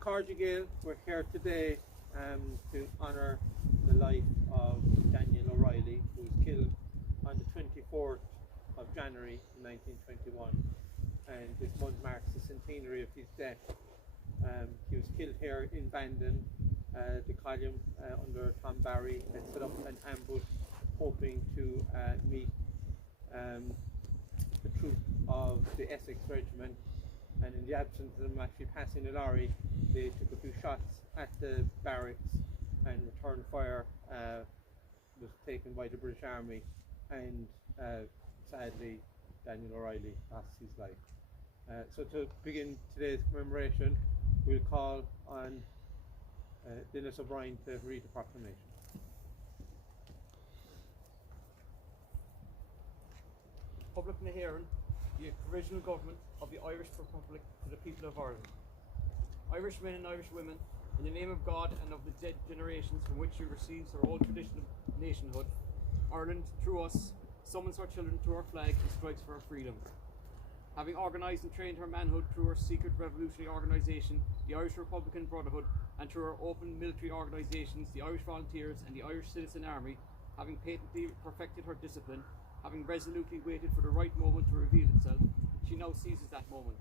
Cardigan, we're here today to honour the life of Daniel O'Reilly, who was killed on the 24th of January 1921, and this month marks the centenary of his death. He was killed here in Bandon. The column under Tom Barry had set up an ambush hoping to meet the troop of the Essex Regiment, and in the absence of them actually passing a lorry, they took a few shots at the barracks, and return fire was taken by the British Army, and sadly Daniel O'Reilly lost his life. So to begin today's commemoration, we'll call on Dennis O'Brien to read the proclamation. Public na Héireann, the provisional government of the Irish Republic to the people of Ireland. Irish men and Irish women, in the name of God and of the dead generations from which you received our old tradition of nationhood, Ireland, through us, summons our children to our flag and strikes for our freedom. Having organised and trained her manhood through our secret revolutionary organisation, the Irish Republican Brotherhood, and through our open military organisations, the Irish Volunteers and the Irish Citizen Army, having patently perfected her discipline, having resolutely waited for the right moment to reveal itself, she now seizes that moment,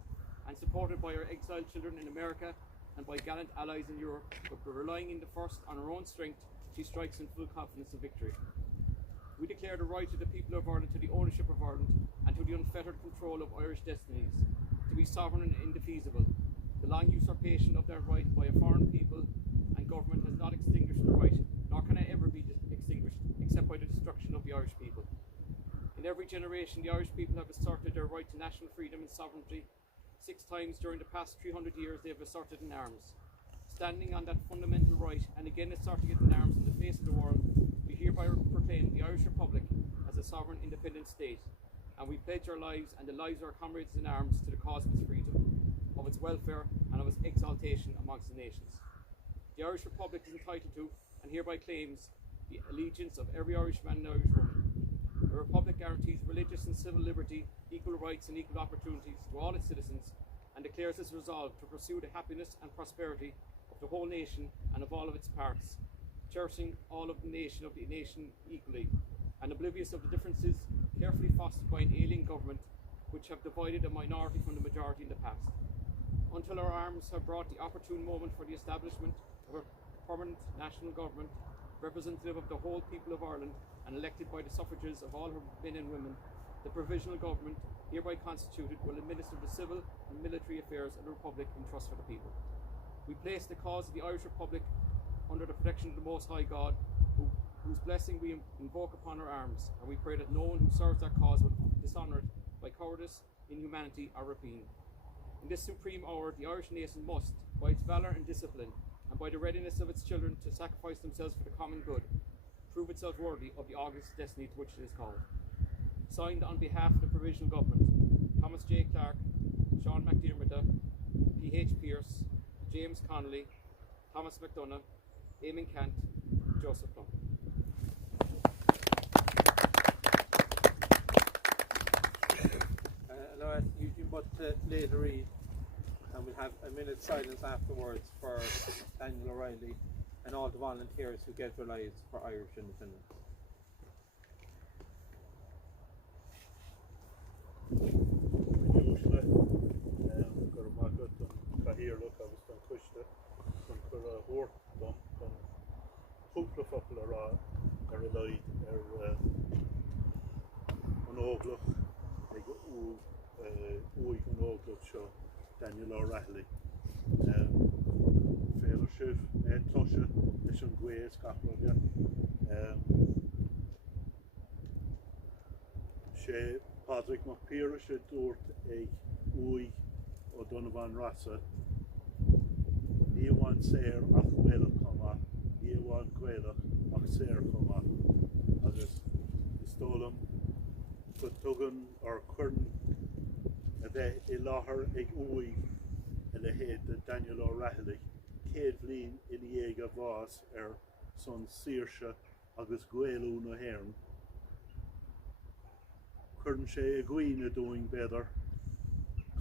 and supported by her exiled children in America and by gallant allies in Europe, but relying in the first on her own strength, she strikes in full confidence of victory. We declare the right of the people of Ireland to the ownership of Ireland and to the unfettered control of Irish destinies, to be sovereign and indefeasible. The long usurpation of that right by a foreign people and government has not extinguished the right, nor can it ever be extinguished, except by the destruction of the Irish people. In every generation, the Irish people have asserted their right to national freedom and sovereignty. 6 times during the past 300 years they have asserted in arms. Standing on that fundamental right, and again asserting it in arms in the face of the world, we hereby proclaim the Irish Republic as a sovereign independent state, and we pledge our lives and the lives of our comrades in arms to the cause of its freedom, of its welfare, and of its exaltation amongst the nations. The Irish Republic is entitled to, and hereby claims, the allegiance of every Irishman and Irish woman. The Republic guarantees religious and civil liberty, equal rights and equal opportunities to all its citizens, and declares its resolve to pursue the happiness and prosperity of the whole nation and of all of its parts, cherishing all of the nation equally, and oblivious of the differences carefully fostered by an alien government which have divided a minority from the majority in the past. Until our arms have brought the opportune moment for the establishment of a permanent national government, representative of the whole people of Ireland and elected by the suffrages of all her men and women, the provisional government hereby constituted will administer the civil and military affairs of the Republic in trust for the people. We place the cause of the Irish Republic under the protection of the Most High God, whose blessing we invoke upon our arms, and we pray that no one who serves that cause will dishonour it by cowardice, inhumanity or rapine. In this supreme hour, the Irish nation must, by its valour and discipline, and by the readiness of its children to sacrifice themselves for the common good, prove itself worthy of the august destiny to which it is called. Signed on behalf of the Provisional Government, Thomas J. Clark, Sean McDermott, P.H. Pearce, James Connolly, Thomas McDonough, Eamon Cant, Joseph Plum. Now I ask Eugene Butt to lay the read, and we'll have a minute's silence afterwards for Daniel O'Reilly and all the volunteers who gave their lives for Irish independence. Daniel O'Reilly. Fellowship, Tosha, Mission Gway, Scotland. She Patrick McPear, she doort ag Ui O'Donovan Rassa. Niewan Sair, Achwela, Niewan Gwela, Achsair, Agus Stolum, Tugan or Quern. The Ilahar ag Ui and the head Daniel O'Reilly, Cedlin in Iega Voss son Saoirse agus Gweilú na Héireann. Churn sé a Gouine doing better,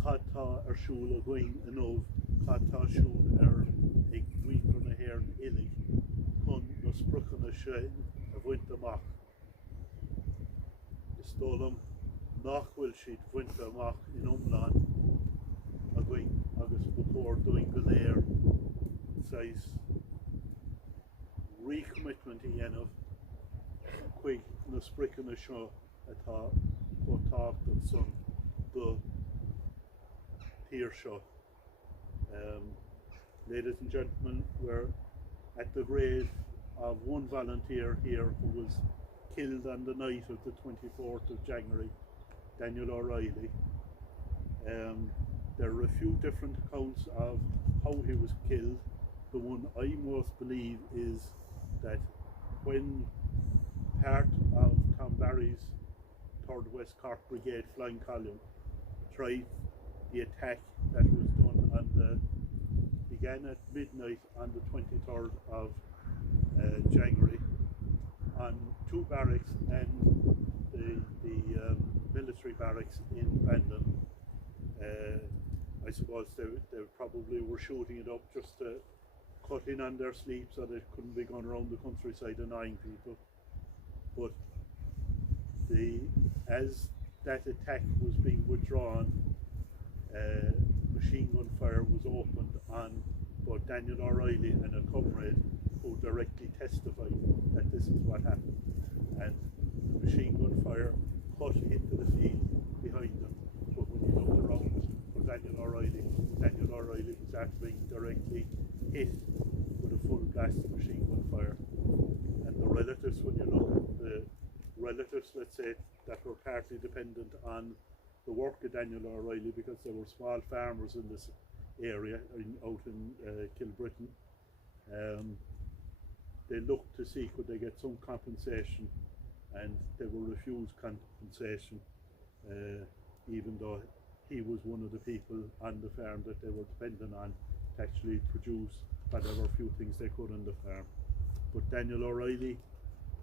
Cadtá Siúl a Gouine an Ov, Tá siún ag muintir na hÉireann illig chun na sprúchanna sin a bhaint amach. Is tólam nach bhfuil siad bhaint amach in Umlán agus before doing go léir sais recommitment I dhéanamh chuig na sprúchanna seo atá chomh son do tír seo. Ladies and gentlemen, we're at the grave of one volunteer here who was killed on the night of the 24th of January, Daniel O'Reilly. There are a few different accounts of how he was killed. The one I most believe is that when part of Tom Barry's 3rd West Cork Brigade Flying Column tried the attack that was done began at midnight on the 23rd of January on 2 barracks and the military barracks in Bandon. I suppose they probably were shooting it up just to cut in on their sleep so they couldn't be going around the countryside annoying people. But as that attack was being withdrawn, machine gun fire was opened on both Daniel O'Reilly and a comrade who directly testified that this is what happened. And the machine gun fire cut into the field behind them. But when you looked around for Daniel O'Reilly was actually directly hit with a full blast of machine gun fire. And the relatives, when you look at the relatives, let's say, that were partly dependent on the work of Daniel O'Reilly because there were small farmers in this area out in Kilbrittain. They looked to see could they get some compensation, and they were refused compensation, even though he was one of the people on the farm that they were dependent on to actually produce whatever few things they could on the farm. But Daniel O'Reilly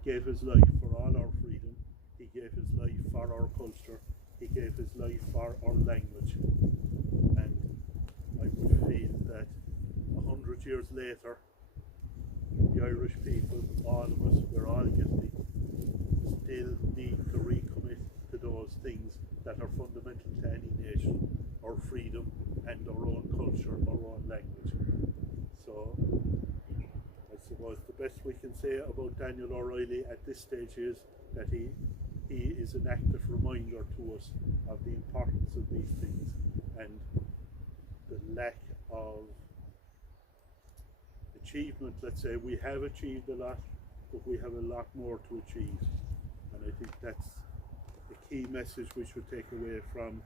gave his life for all our freedom. He gave his life for our culture. He gave his life for our language. And I would feel that 100 years later, the Irish people, all of us, we're all guilty, still need to recommit to those things that are fundamental to any nation, our freedom and our own culture, our own language. So I suppose the best we can say about Daniel O'Reilly at this stage is that he is an active reminder to us of the importance of these things and the lack of achievement. Let's say we have achieved a lot, but we have a lot more to achieve, and I think that's the key message we should take away from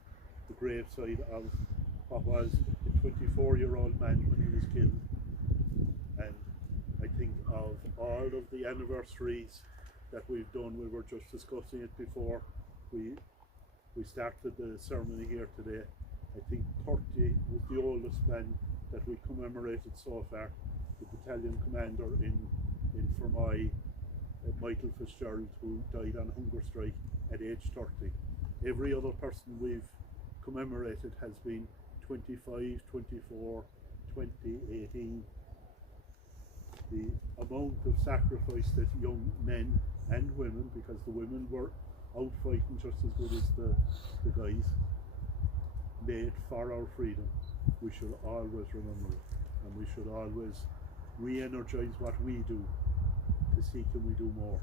the graveside of what was a 24-year-old man when he was killed. And I think of all of the anniversaries that we've done, we were just discussing it before we started the ceremony here today. I think 30 was the oldest man that we commemorated so far, the battalion commander in Fermoy, Michael Fitzgerald, who died on hunger strike at age 30. Every other person we've commemorated has been 25, 24, 20, 18. The amount of sacrifice that young men and women, because the women were out fighting just as good as the guys, made for our freedom, we should always remember it, and we should always re-energise what we do to see can we do more.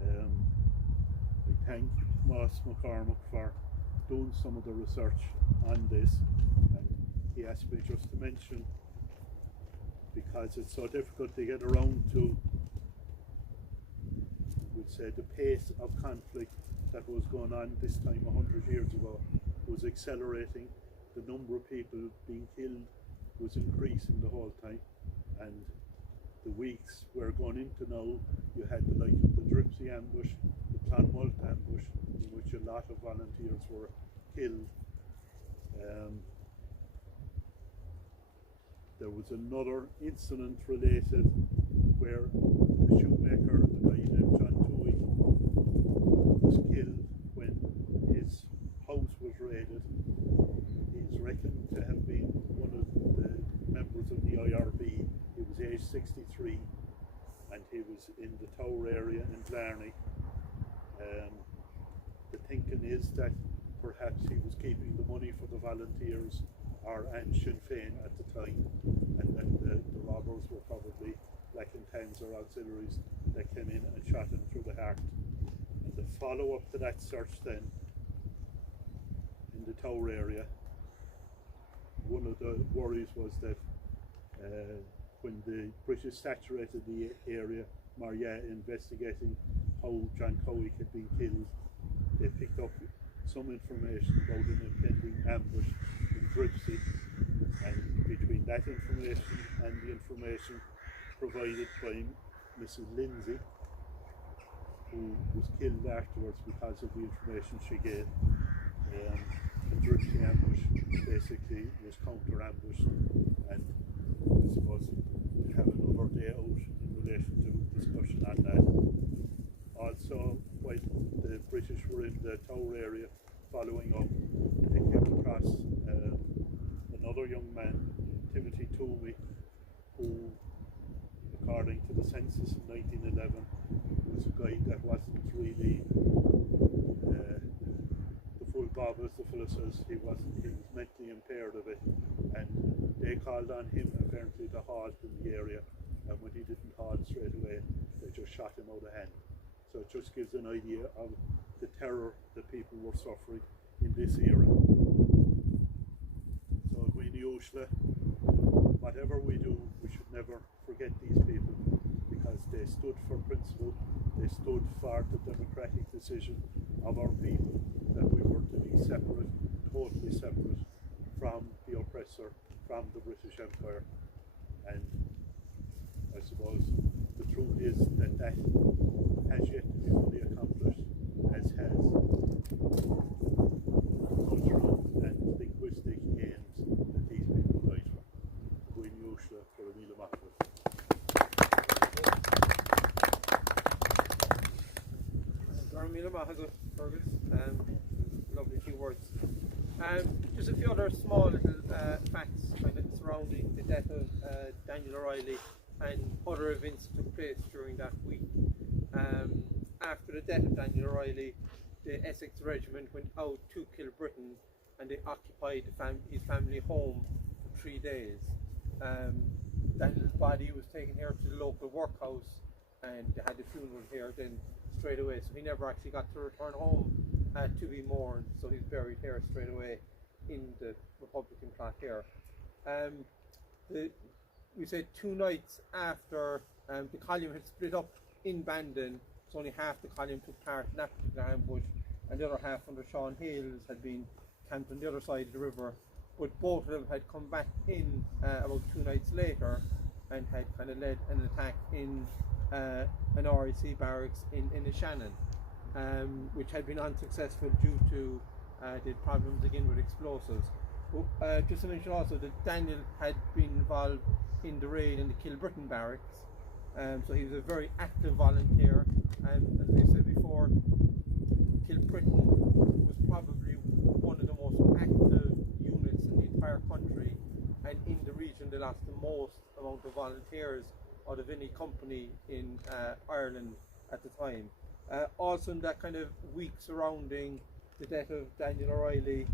I thank Moss McCormick for doing some of the research on this, and he asked me just to mention, because it's so difficult to get around to, we'd say, the pace of conflict that was going on this time 100 years ago was accelerating. The number of people being killed was increasing the whole time, and the weeks we're going into now, you had the like of the Dripsy ambush, the Clonmult ambush, in which a lot of volunteers were killed. There was another incident related where a shoemaker, a guy named John Toohey, was killed when his house was raided. He's reckoned to have been was in the Tower area in Blarney. The thinking is that perhaps he was keeping the money for the volunteers and Sinn Féin at the time, and that the robbers were probably Black and Tans or auxiliaries that came in and shot him through the heart. And the follow-up to that search then, in the Tower area, one of the worries was that when the British saturated the area, Maria investigating how John Cowick had been killed, they picked up some information about an impending ambush in Dripsy, and between that information and the information provided by Mrs. Lindsay, who was killed afterwards because of the information she gave, the Dripsy ambush basically was counter-ambushed, and I suppose we'll have another day out in relation to discussion on that. Also, while the British were in the Tower area following up, they came across another young man, Timothy Toomey, who, according to the census in 1911, was a guy that wasn't really the full bob, as the fellow says. He was mentally impaired of it, and they called on him apparently to halt in the area, and when he didn't halt straight away, they just shot him out of hand. So it just gives an idea of the terror that people were suffering in this era. So Gwini Ushla, whatever we do, we should never forget these people, because they stood for principle, they stood for the democratic decision of our people that we were to be separate, totally separate from the oppressor, from the British Empire. And I suppose the truth is that that has yet to be fully accomplished, as has cultural and linguistic aims that these people died for. Gwyn Ushla for Emila Mahmoud. Emila Mahmoud, Fergus, lovely few words. Just a few other small little facts kind of surrounding the death of Daniel O'Reilly and other events took place during that week. After the death of Daniel O'Reilly, the Essex Regiment went out to Kilbrittain and they occupied his family home for 3 days. Daniel's body was taken here to the local workhouse and they had the funeral here then straight away, so he never actually got to return home to be mourned, so he's buried here straight away in the Republican plot here. We said 2 nights after the column had split up in Bandon, so only half the column took part in that particular ambush, and the other half under Sean Hales had been camped on the other side of the river. But both of them had come back in about 2 nights later and had kind of led an attack in an RIC barracks in Shannon, which had been unsuccessful due to the problems again with explosives. Just to mention also that Daniel had been involved in the raid in the Kilbrittain barracks, so he was a very active volunteer, and as we said before, Kilbrittain was probably one of the most active units in the entire country, and in the region they lost the most amount of volunteers out of any company in Ireland at the time. Also in that kind of week surrounding the death of Daniel O'Reilly,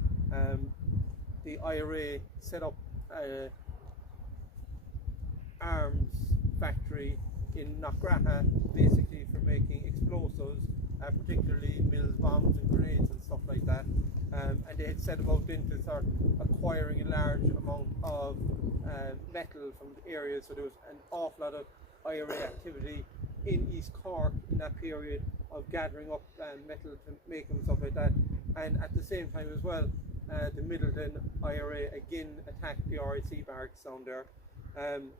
the IRA set up an arms factory in Knockgraha, basically for making explosives, particularly mills, bombs and grenades and stuff like that. And they had set about then to start acquiring a large amount of metal from the area, so there was an awful lot of IRA activity in East Cork in that period of gathering up metal to make them, stuff like that. And at the same time as well, the Middleton IRA again attacked the RIC barracks down there.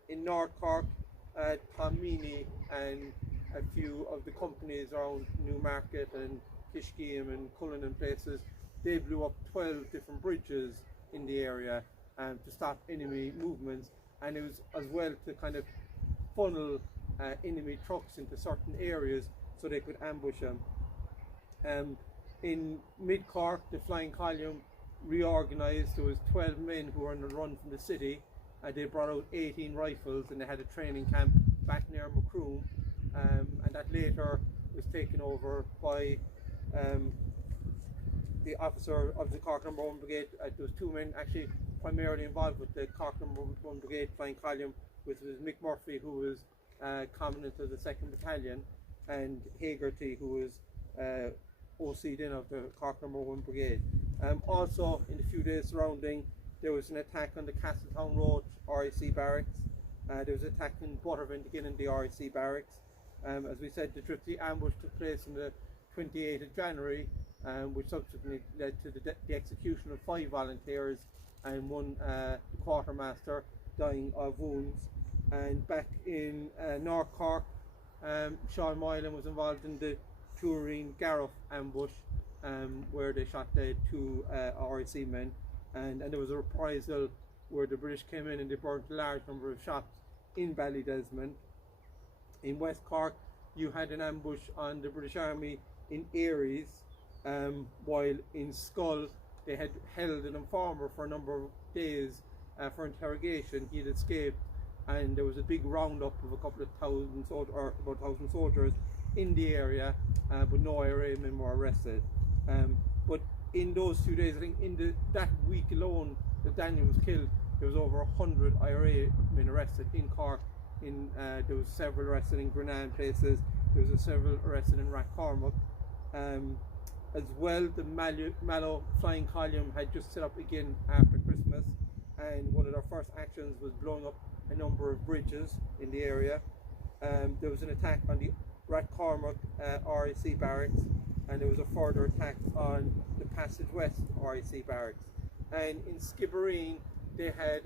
In North Cork, Tom Meany and a few of the companies around Newmarket and Kishkeam and Cullen and places, they blew up 12 different bridges in the area to stop enemy movements, and it was as well to kind of funnel enemy trucks into certain areas so they could ambush them. In mid-Cork, the Flying Column reorganised. There was 12 men who were on the run from the city, and they brought out 18 rifles, and they had a training camp back near Macroom. and that later was taken over by the officer of the Cork No. 1 Brigade. There was two men actually primarily involved with the Cork No. 1 Brigade Flying Column, which was Mick Murphy, who was commandant of the 2nd Battalion, and Hagerty, who was OC then of the Cork No. 1 Brigade. Also, in the few days surrounding, there was an attack on the Castletown Road RIC barracks. There was an attack in Buttervent again in the RIC barracks. As we said, the Dripsy ambush took place on the 28th of January, which subsequently led to the execution of 5 volunteers and one quartermaster dying of wounds. And back in North Cork, Sean Moylan was involved in the Turin Gareth ambush, where they shot dead 2 RIC men, and there was a reprisal where the British came in and they burnt a large number of shops in Ballydesmond. In West Cork, you had an ambush on the British Army in Aries, while in Skull they had held an informer for a number of days for interrogation. He had escaped, and there was a big roundup of a couple of thousand soldiers, or about 1,000 soldiers in the area, but no IRA men were arrested. But in those 2 days, I think in that week alone that Daniel was killed, there was over 100 IRA men arrested in Cork. There was several arrested in Grenane places. There was several arrested in Rathcormac. As well, the Mallow Flying Column had just set up again after Christmas, and one of their first actions was blowing up a number of bridges in the area. There was an attack on the Rathcormac RIC barracks, and there was a further attack on the Passage West RIC barracks. And in Skibbereen, they had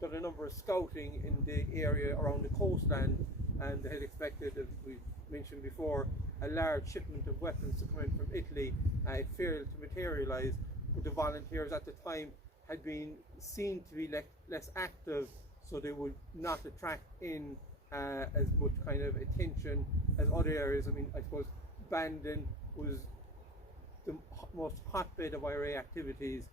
done a number of scouting in the area around the coastland, and they had expected, as we mentioned before, a large shipment of weapons to come in from Italy. It failed to materialise, but the volunteers at the time had been seen to be less active, so they would not attract in as much kind of attention as other areas. I mean, I suppose Bandon was the most hotbed of IRA activities,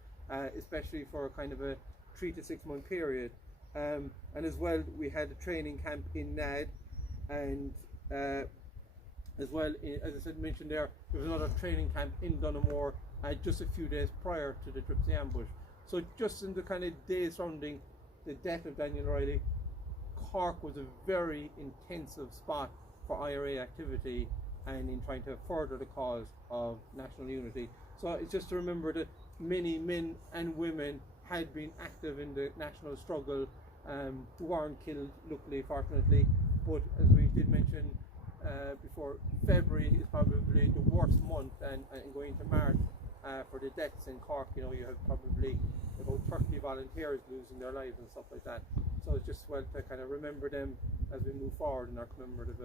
especially for kind of a 3 to 6 month period. And as well, we had a training camp in Nad, and as well, as I said, mentioned there was another training camp in Dunamore just a few days prior to the Dripsy ambush. So just in the kind of days surrounding the death of Daniel O'Reilly, Cork was a very intensive spot for IRA activity and in trying to further the cause of national unity. So it's just to remember that many men and women had been active in the national struggle, who weren't killed, luckily, fortunately. But as we did mention before, February is probably the worst month, and going to March for the deaths in Cork, you know, you have probably about 30 volunteers losing their lives and stuff like that. So it's just well to kind of remember them as we move forward in our commemorative